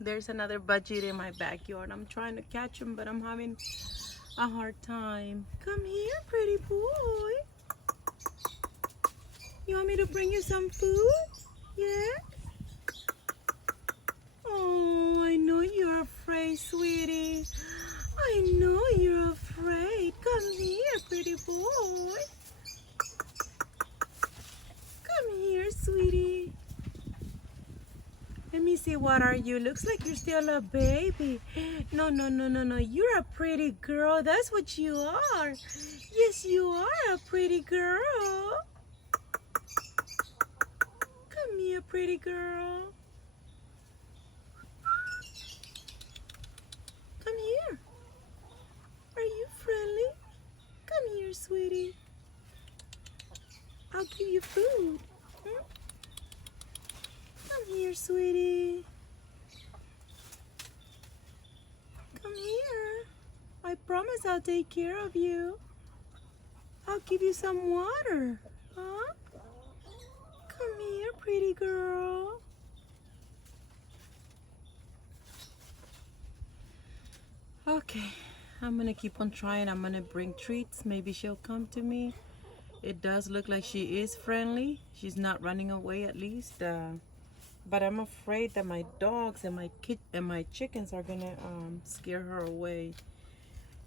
There's another budget in my backyard. I'm trying to catch him, but I'm having a hard time. Come here, pretty boy. You want me to bring you some food? Yeah? Oh, I know you're afraid, sweetie. I know you're afraid. Come here, pretty boy. Come here, sweetie. Let me see, what are you? Looks like you're still a baby. No, no, no, no, no. You're a pretty girl. That's what you are. Yes, you are a pretty girl. Come here, pretty girl. Come here. Are you friendly? Come here, sweetie. I'll give you food. Hmm? Come here, sweetie. Come here. I promise I'll take care of you. I'll give you some water. Huh? Come here, pretty girl. Okay, I'm gonna keep on trying. I'm gonna bring treats. Maybe she'll come to me. It does look like she is friendly. She's not running away, at least. But I'm afraid that my dogs and my chickens are gonna scare her away.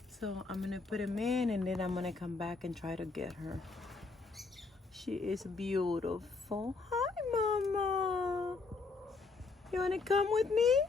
So I'm gonna put them in, and then I'm gonna come back and try to get her. She is beautiful. Hi, Mama. You wanna come with me?